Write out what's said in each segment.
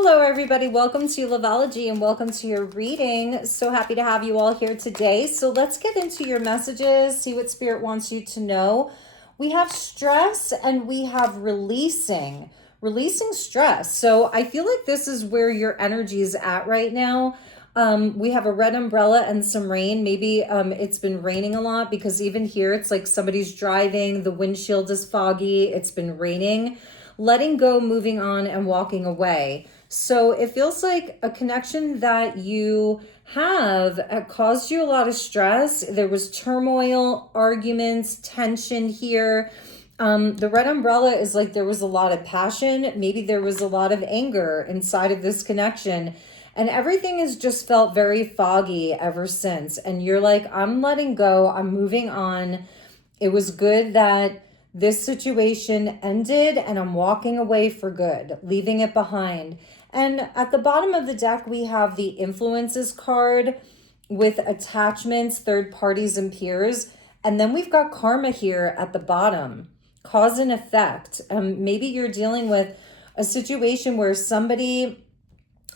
Hello, everybody. Welcome to Loveology and welcome to your reading. So happy to have you all here today. So let's get into your messages, see what Spirit wants you to know. We have stress and we have releasing stress. So I feel like this is where your energy is at right now. We have a red umbrella and some rain. Maybe it's been raining a lot because even here it's like somebody's driving, the windshield is foggy, it's been raining. Letting go, moving on, and walking away. So it feels like a connection that you have caused you a lot of stress. There was turmoil, arguments, tension here. The red umbrella is like there was a lot of passion. Maybe there was a lot of anger inside of this connection. And everything has just felt very foggy ever since. And you're like, I'm letting go. I'm moving on. It was good that this situation ended and I'm walking away for good, leaving it behind. And at the bottom of the deck, we have the influences card with attachments, third parties, and peers. And then we've got karma here at the bottom, cause and effect. Maybe you're dealing with a situation where somebody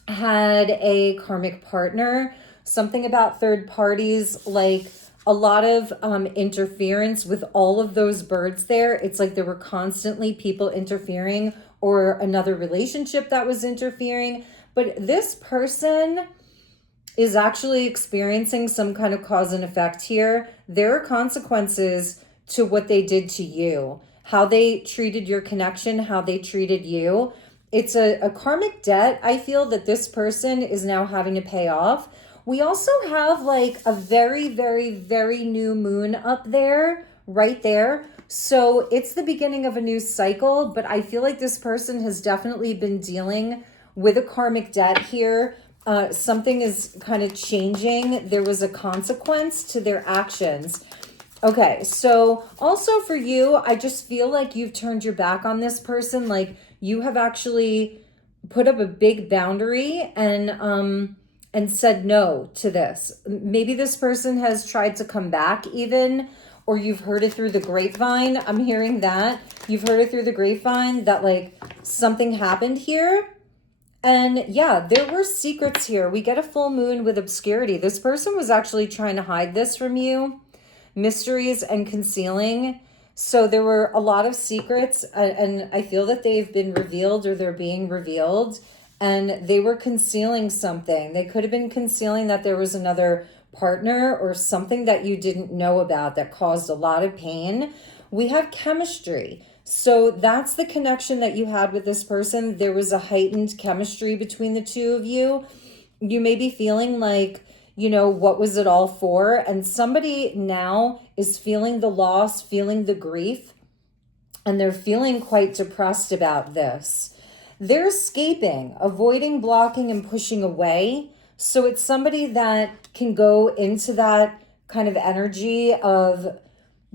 had a karmic partner, something about third parties, like a lot of interference with all of those birds there. It's like there were constantly people interfering or another relationship that was interfering. But this person is actually experiencing some kind of cause and effect here. There are consequences to what they did to you, how they treated your connection, how they treated you. It's a karmic debt, I feel, that this person is now having to pay off. We also have like a very, very, very new moon up there, right there. So it's the beginning of a new cycle, but I feel like this person has definitely been dealing with a karmic debt here. Something is kind of changing. There was a consequence to their actions. Okay, so also for you, I just feel like you've turned your back on this person. Like you have actually put up a big boundary and said no to this. Maybe this person has tried to come back even, or you've heard it through the grapevine. I'm hearing that. You've heard it through the grapevine that like something happened here. And yeah, there were secrets here. We get a full moon with obscurity. This person was actually trying to hide this from you. Mysteries and concealing. So there were a lot of secrets and I feel that they've been revealed or they're being revealed. And they were concealing something. They could have been concealing that there was another partner or something that you didn't know about that caused a lot of pain. We have chemistry. So that's the connection that you had with this person. There was a heightened chemistry between the two of you. You may be feeling like, you know, what was it all for? And somebody now is feeling the loss, feeling the grief, and they're feeling quite depressed about this. They're escaping, avoiding, blocking, and pushing away. So it's somebody that can go into that kind of energy of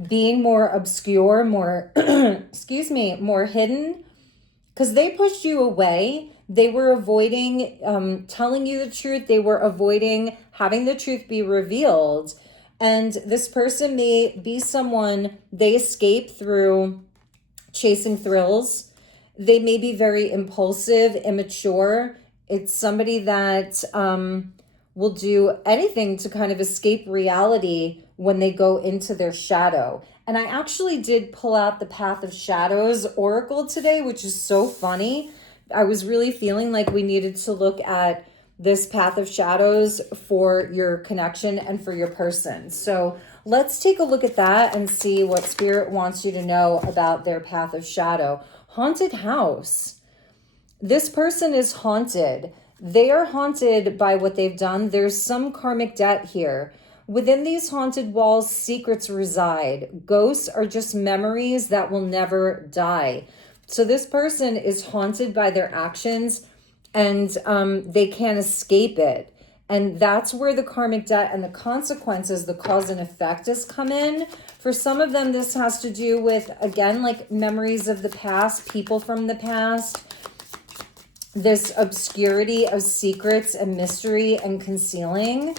being more obscure, more, more hidden, because they pushed you away. They were avoiding telling you the truth. They were avoiding having the truth be revealed. And this person may be someone they escape through chasing thrills. They may be very impulsive, immature. It's somebody that will do anything to kind of escape reality when they go into their shadow. And I actually did pull out the Path of Shadows Oracle today, which is so funny. I was really feeling like we needed to look at this Path of Shadows for your connection and for your person. So let's take a look at that and see what Spirit wants you to know about their Path of Shadow. Haunted house. This person is haunted. They are haunted by what they've done. There's some karmic debt here. Within these haunted walls, secrets reside. Ghosts are just memories that will never die. So this person is haunted by their actions and they can't escape it. And that's where the karmic debt and the consequences, the cause and effect has come in. For some of them, this has to do with, again, like memories of the past, people from the past, this obscurity of secrets and mystery and concealing.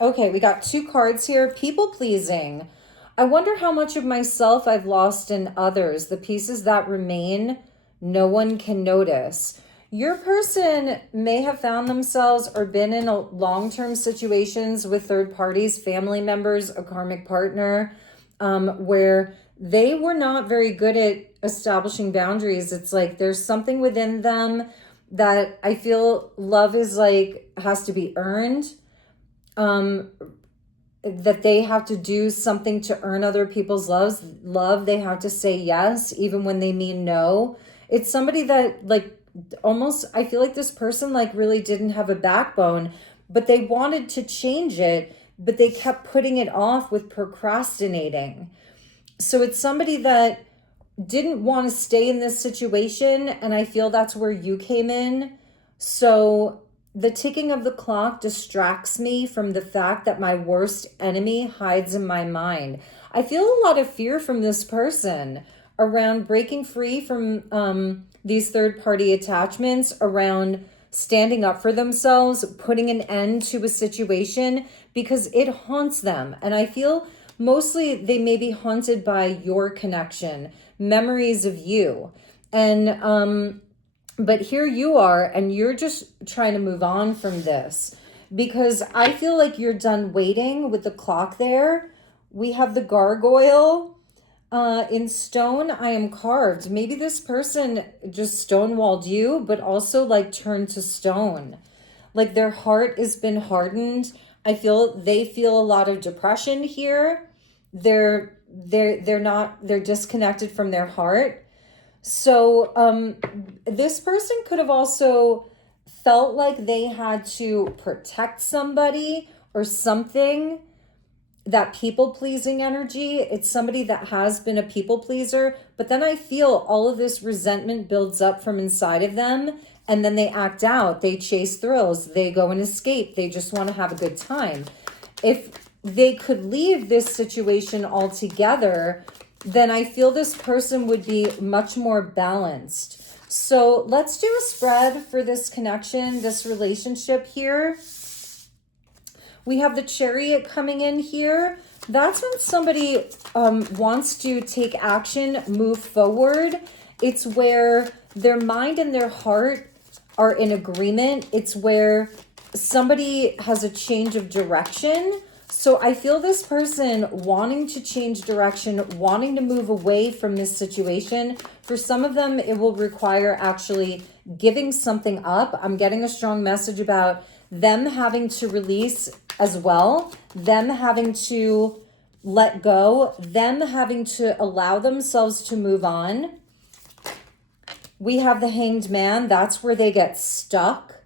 Okay, we got two cards here. People pleasing. I wonder how much of myself I've lost in others. The pieces that remain, no one can notice. Your person may have found themselves or been in a long-term situations with third parties, family members, a karmic partner, where they were not very good at establishing boundaries. It's like there's something within them that I feel love is like has to be earned. Um, that they have to do something to earn other people's love. They have to say yes even when they mean no. It's somebody that like almost, I feel like this person like really didn't have a backbone, but they wanted to change it, but they kept putting it off with procrastinating. So it's somebody that didn't want to stay in this situation, and I feel that's where you came in. So the ticking of the clock distracts me from the fact that my worst enemy hides in my mind. I feel a lot of fear from this person around breaking free from these third-party attachments, around standing up for themselves, putting an end to a situation because it haunts them. And I feel mostly they may be haunted by your connection, memories of you. And but here you are, and you're just trying to move on from this because I feel like you're done waiting with the clock there. We have the gargoyle in stone. I am carved. Maybe this person just stonewalled you, but also like turned to stone. Like their heart has been hardened. I feel they feel a lot of depression here. They're disconnected from their heart. So this person could have also felt like they had to protect somebody or something. That people pleasing energy, it's somebody that has been a people pleaser, but then I feel all of this resentment builds up from inside of them, and then they act out, they chase thrills, they go and escape, they just want to have a good time. If they could leave this situation altogether, then I feel this person would be much more balanced. So let's do a spread for this connection, this relationship here. We have the Chariot coming in here. That's when somebody wants to take action, move forward. It's where their mind and their heart are in agreement. It's where somebody has a change of direction. So I feel this person wanting to change direction, wanting to move away from this situation. For some of them, it will require actually giving something up. I'm getting a strong message about them having to release as well, them having to let go, them having to allow themselves to move on. We have the Hanged Man. That's where they get stuck.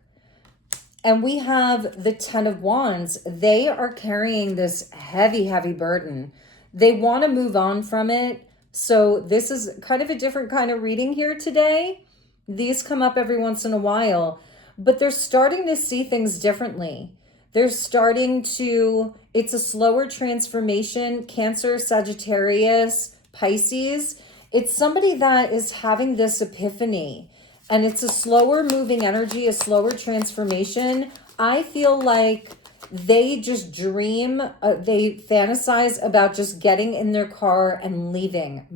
And we have the Ten of Wands. They are carrying this heavy, heavy burden. They want to move on from it. So this is kind of a different kind of reading here today. These come up every once in a while, but they're starting to see things differently. They're starting to, it's a slower transformation. Cancer, Sagittarius, Pisces. It's somebody that is having this epiphany. And it's a slower moving energy, a slower transformation. I feel like they just dream, they fantasize about just getting in their car and leaving,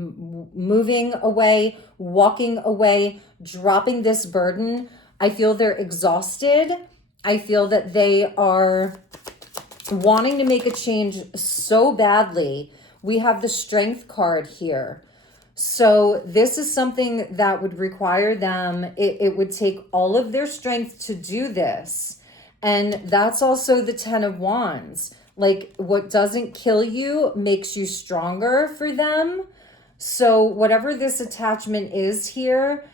moving away, walking away, dropping this burden. I feel they're exhausted. I feel that they are wanting to make a change so badly. We have the Strength card here. So this is something that would require them, it would take all of their strength to do this. And that's also the Ten of Wands. Like what doesn't kill you makes you stronger for them. So whatever this attachment is here,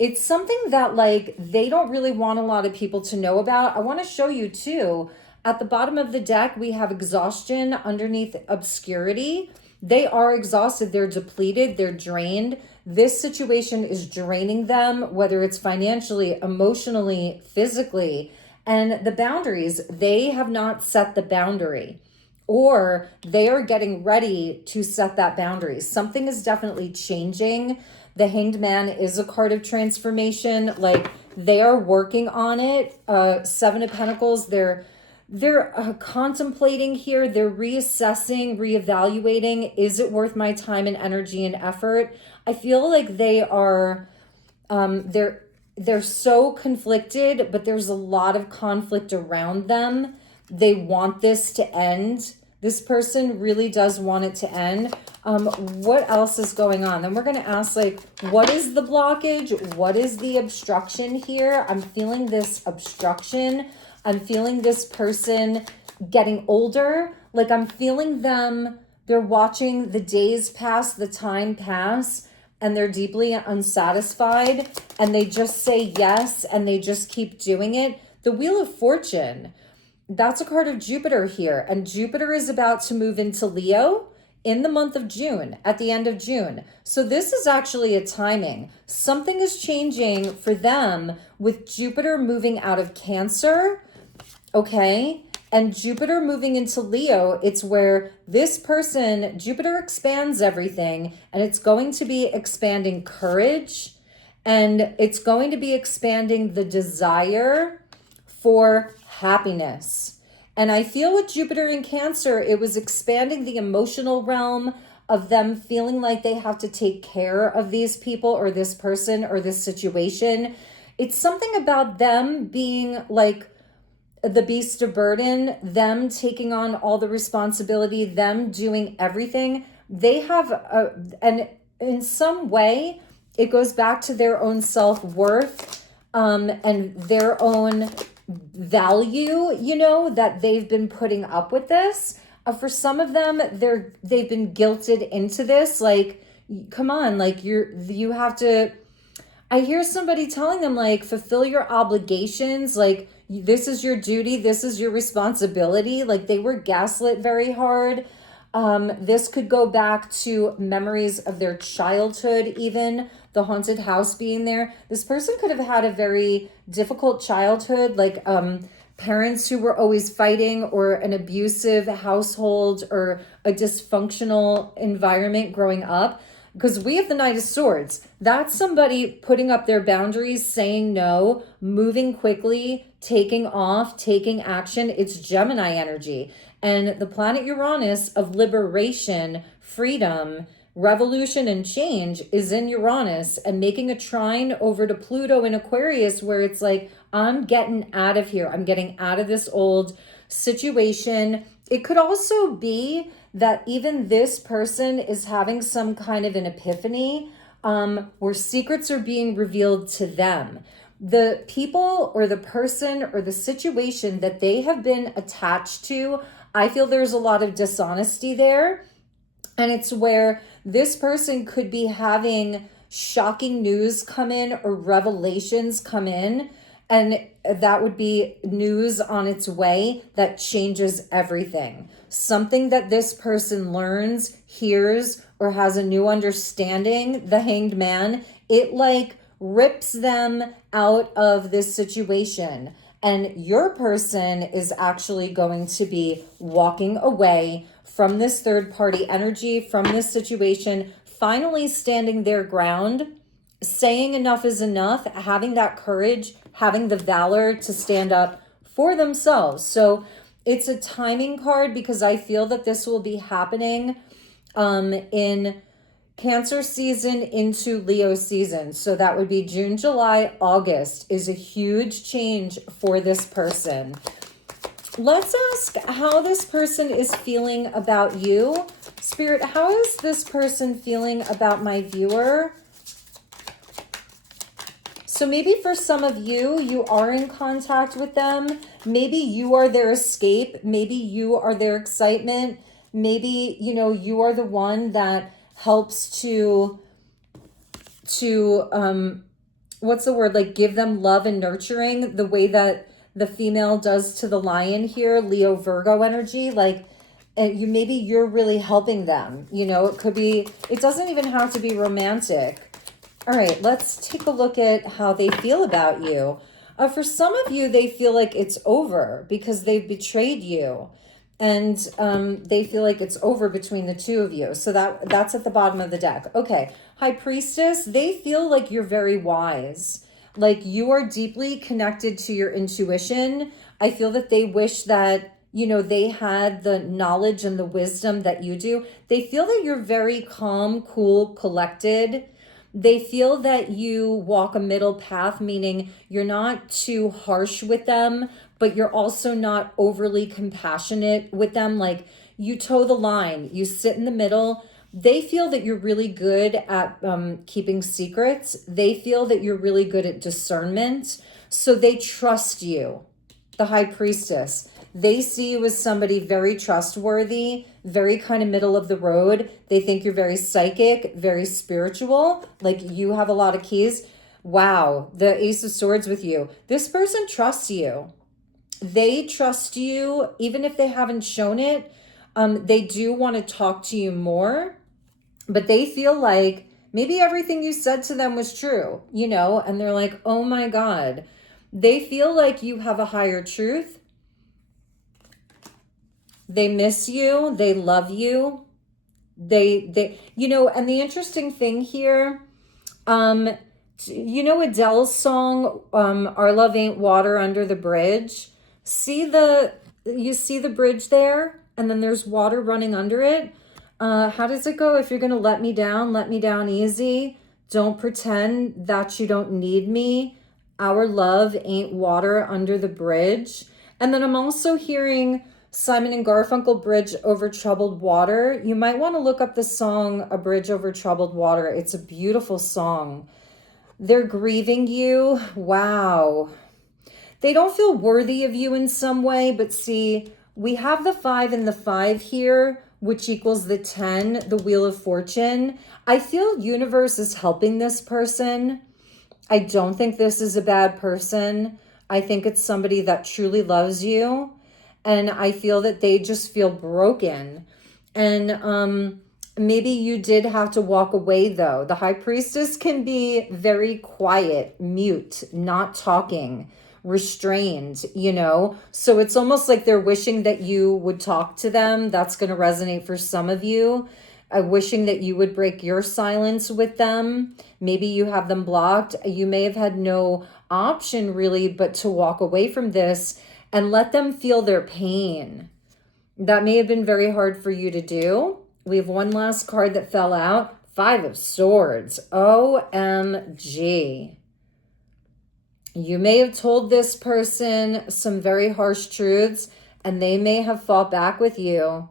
it's something that like they don't really want a lot of people to know about. I want to show you too. At the bottom of the deck, we have exhaustion underneath obscurity. They are exhausted. They're depleted. They're drained. This situation is draining them, whether it's financially, emotionally, physically. And the boundaries, they have not set the boundary, or they are getting ready to set that boundary. Something is definitely changing. The Hanged Man is a card of transformation. Like they are working on it. Seven of Pentacles, they're contemplating here. They're reassessing, reevaluating. Is it worth my time and energy and effort? I feel like they are, they're so conflicted, but there's a lot of conflict around them. They want this to end. This person really does want it to end. What else is going on? Then we're going to ask, like, what is the blockage? What is the obstruction here? I'm feeling this obstruction. I'm feeling this person getting older. Like, I'm feeling them, they're watching the days pass, the time pass, and they're deeply unsatisfied, and they just say yes, and they just keep doing it. The Wheel of Fortune, that's a card of Jupiter here, and Jupiter is about to move into Leo in the month of June, at the end of June. So this is actually a timing. Something is changing for them with Jupiter moving out of Cancer, okay? And Jupiter moving into Leo, it's where this person, Jupiter expands everything, and it's going to be expanding courage, and it's going to be expanding the desire for happiness. And I feel with Jupiter in Cancer, it was expanding the emotional realm of them feeling like they have to take care of these people or this person or this situation. It's something about them being like the beast of burden, them taking on all the responsibility, them doing everything. They have, and in some way, it goes back to their own self-worth and their own value, you know, that they've been putting up with this. For some of them, they've been guilted into this. Like, come on, like you have to. I hear somebody telling them, like, fulfill your obligations. Like, this is your duty. This is your responsibility. Like, they were gaslit very hard. This could go back to memories of their childhood, even the haunted house being there. This person could have had a very difficult childhood, like parents who were always fighting, or an abusive household, or a dysfunctional environment growing up. Because we have the Knight of Swords. That's somebody putting up their boundaries, saying no, moving quickly, taking off, taking action. It's Gemini energy. And the planet Uranus of liberation, freedom, revolution, and change is in Uranus, and making a trine over to Pluto in Aquarius, where it's like, I'm getting out of here. I'm getting out of this old situation. It could also be that even this person is having some kind of an epiphany where secrets are being revealed to them. The people or the person or the situation that they have been attached to, I feel there's a lot of dishonesty there. And it's where this person could be having shocking news come in or revelations come in. And that would be news on its way that changes everything. Something that this person learns, hears, or has a new understanding, the Hanged Man, it like rips them out of this situation. And your person is actually going to be walking away from this third party energy, from this situation, finally standing their ground, saying enough is enough, having that courage, having the valor to stand up for themselves. So it's a timing card, because I feel that this will be happening in Cancer season into Leo season. So that would be June, July, August is a huge change for this person. Let's ask how this person is feeling about you. Spirit, how is this person feeling about my viewer? So maybe for some of you, you are in contact with them. Maybe you are their escape. Maybe you are their excitement. Maybe, you know, you are the one that helps to what's the word? Like, give them love and nurturing the way that the female does to the lion here, Leo Virgo energy. Like, and maybe you're really helping them. You know, it could be, it doesn't even have to be romantic. All right, let's take a look at how they feel about you. For some of you, they feel like it's over because they've betrayed you. And they feel like it's over between the two of you. So that's at the bottom of the deck. Okay, High Priestess, they feel like you're very wise. Like, you are deeply connected to your intuition. I feel that they wish that, you know, they had the knowledge and the wisdom that you do. They feel that you're very calm, cool, collected. They feel that you walk a middle path, meaning you're not too harsh with them, but you're also not overly compassionate with them. Like you toe the line, you sit in the middle. They feel that you're really good at keeping secrets. They feel that you're really good at discernment. So they trust you. The high priestess. They see you as somebody very trustworthy, very kind of middle of the road. They think you're very psychic, very spiritual, like you have a lot of keys. Wow, the Ace of Swords with you. This person trusts you. They trust you, even if they haven't shown it. They do want to talk to you more, but they feel like maybe everything you said to them was true, and they're like, oh my God. They feel like you have a higher truth. They miss you. They love you. And the interesting thing here, Adele's song, Our Love Ain't Water Under the Bridge. You see the bridge there, and then there's water running under it. How does it go? If you're going to let me down easy. Don't pretend that you don't need me. Our love ain't water under the bridge. And then I'm also hearing Simon and Garfunkel, Bridge Over Troubled Water. You might want to look up the song, A Bridge Over Troubled Water. It's a beautiful song. They're grieving you. Wow. They don't feel worthy of you in some way, but see, we have the 5 and the 5 here, which equals the 10, the Wheel of Fortune. I feel universe is helping this person. I don't think this is a bad person. I think it's somebody that truly loves you. And I feel that they just feel broken. And maybe you did have to walk away, though. The High Priestess can be very quiet, mute, not talking, restrained, So it's almost like they're wishing that you would talk to them. That's going to resonate for some of you. Wishing that you would break your silence with them. Maybe you have them blocked. You may have had no option really but to walk away from this and let them feel their pain. That may have been very hard for you to do. We have one last card that fell out. 5 of Swords. OMG. You may have told this person some very harsh truths and they may have fought back with you.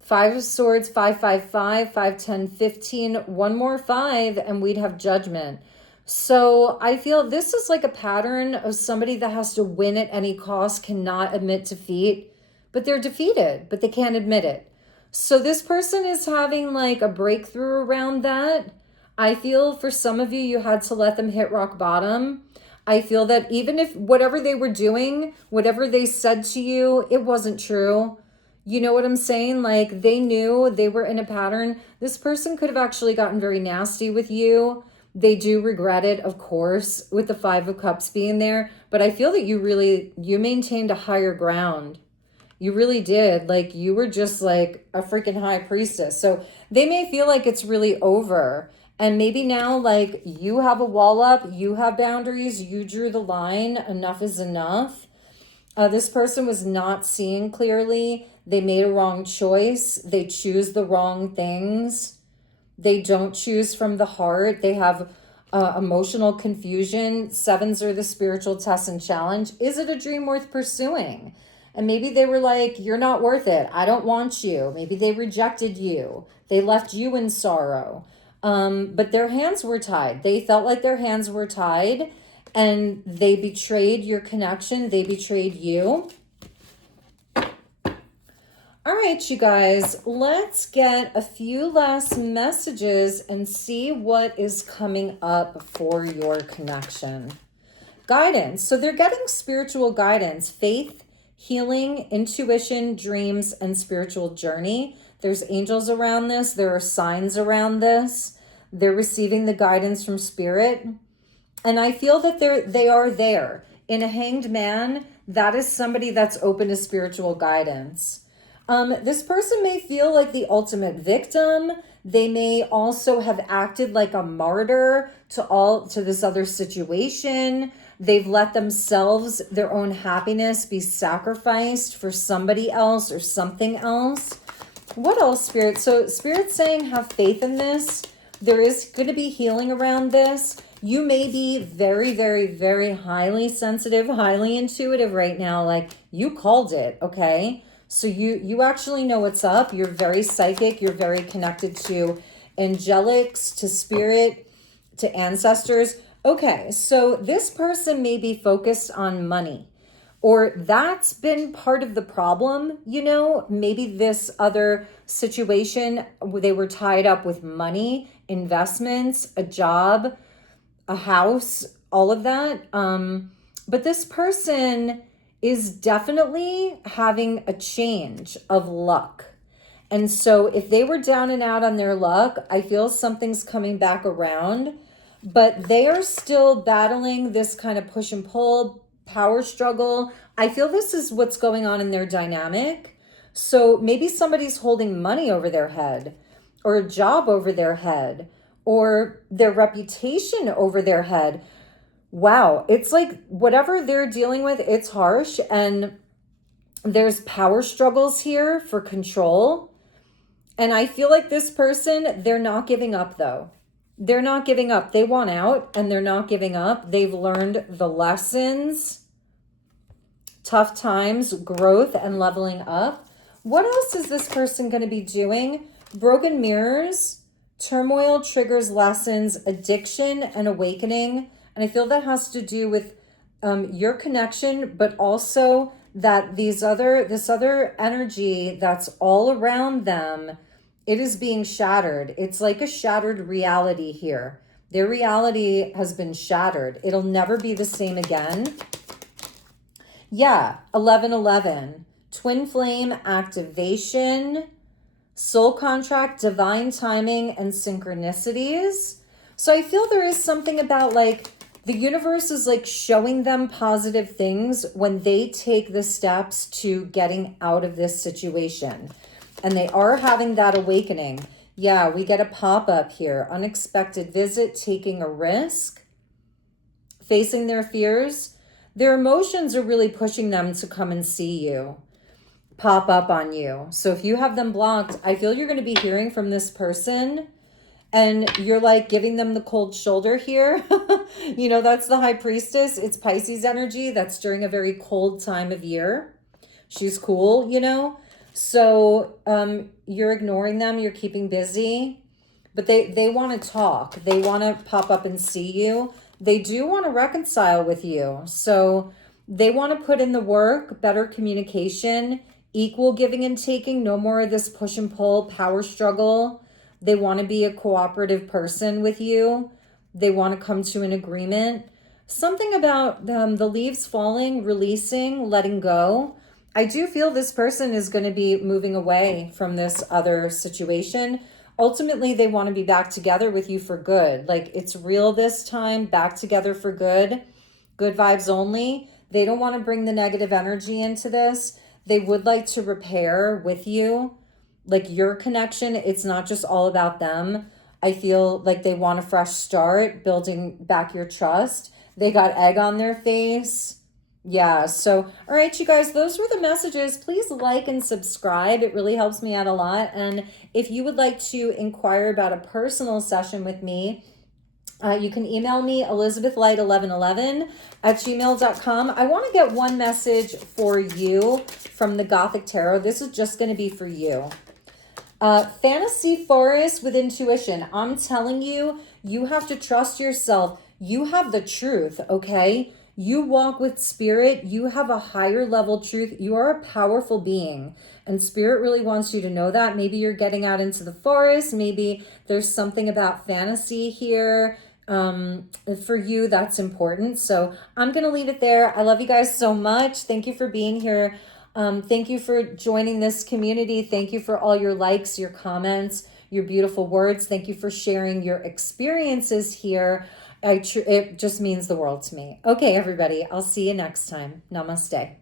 5 of Swords, 5, 5, 5, 5, 10, 15, one more 5, and we'd have Judgment. So I feel this is like a pattern of somebody that has to win at any cost, cannot admit defeat, but they're defeated, but they can't admit it. So this person is having like a breakthrough around that. I feel for some of you, you had to let them hit rock bottom. I feel that even if whatever they were doing, whatever they said to you, it wasn't true. You know what I'm saying? Like they knew they were in a pattern. This person could have actually gotten very nasty with you. They do regret it, of course, with the 5 of Cups being there. But I feel that you maintained a higher ground. You really did. Like you were just like a freaking high priestess. So they may feel like it's really over. And maybe now like you have a wall up, you have boundaries, you drew the line, enough is enough. This person was not seeing clearly. They made a wrong choice. They choose the wrong things. They don't choose from the heart. They have emotional confusion. 7s are the spiritual test and challenge. Is it a dream worth pursuing? And maybe they were like, you're not worth it. I don't want you. Maybe they rejected you. They left you in sorrow. But their hands were tied. They felt like their hands were tied. And they betrayed your connection. They betrayed you. All right, you guys, let's get a few last messages and see what is coming up for your connection. Guidance. So they're getting spiritual guidance, faith, healing, intuition, dreams, and spiritual journey. There's angels around this. There are signs around this. They're receiving the guidance from spirit. And I feel that they are there. In a Hanged Man, that is somebody that's open to spiritual guidance. This person may feel like the ultimate victim. They may also have acted like a martyr to this other situation. They've let themselves, their own happiness be sacrificed for somebody else or something else. What else, Spirit? So Spirit's saying have faith in this. There is going to be healing around this. You may be very, very, very highly sensitive, highly intuitive right now. Like, you called it, okay? So you actually know what's up. You're very psychic. You're very connected to angelics, to spirit, to ancestors. Okay, so this person may be focused on money, or that's been part of the problem. Maybe this other situation, they were tied up with money, investments, a job, a house, all of that. But this person is definitely having a change of luck. And so if they were down and out on their luck, I feel something's coming back around, but they are still battling this kind of push and pull, power struggle. I feel this is what's going on in their dynamic. So maybe somebody's holding money over their head, or a job over their head, or their reputation over their head. Wow, it's like whatever they're dealing with, it's harsh, and there's power struggles here for control. And I feel like this person, they're not giving up though. They're not giving up. They want out, and they're not giving up. They've learned the lessons, tough times, growth, and leveling up. What else is this person going to be doing? Broken mirrors, turmoil triggers lessons, addiction, and awakening. And I feel that has to do with your connection, but also that this other energy that's all around them, it is being shattered. It's like a shattered reality here. Their reality has been shattered. It'll never be the same again. Yeah, 1111, twin flame activation, soul contract, divine timing, and synchronicities. So I feel there is something about like the universe is like showing them positive things when they take the steps to getting out of this situation. And they are having that awakening. Yeah, we get a pop-up here. Unexpected visit, taking a risk, facing their fears. Their emotions are really pushing them to come and see you, pop up on you. So if you have them blocked, I feel you're going to be hearing from this person, and you're like giving them the cold shoulder here. That's the high priestess. It's Pisces energy. That's during a very cold time of year. She's cool, So you're ignoring them. You're keeping busy. But they want to talk. They want to pop up and see you. They do want to reconcile with you. So they want to put in the work, better communication, equal giving and taking, no more of this push and pull, power struggle. They want to be a cooperative person with you. They want to come to an agreement. Something about the leaves falling, releasing, letting go. I do feel this person is going to be moving away from this other situation. Ultimately, they want to be back together with you for good. Like, it's real this time, back together for good. Good vibes only. They don't want to bring the negative energy into this. They would like to repair with you. Like, your connection, it's not just all about them. I feel like they want a fresh start, building back your trust. They got egg on their face. Yeah, so, all right, you guys, those were the messages. Please like and subscribe. It really helps me out a lot. And if you would like to inquire about a personal session with me, you can email me, elizabethlight1111@gmail.com. I want to get one message for you from the Gothic Tarot. This is just going to be for you. Fantasy forest with intuition. I'm telling you, you have to trust yourself. You have the truth, okay? You walk with spirit. You have a higher level truth. You are a powerful being, and spirit really wants you to know that. Maybe you're getting out into the forest. Maybe there's something about fantasy here for you that's important. So I'm going to leave it there. I love you guys so much. Thank you for being here. Thank you for joining this community. Thank you for all your likes, your comments, your beautiful words. Thank you for sharing your experiences here. It just means the world to me. Okay, everybody, I'll see you next time. Namaste.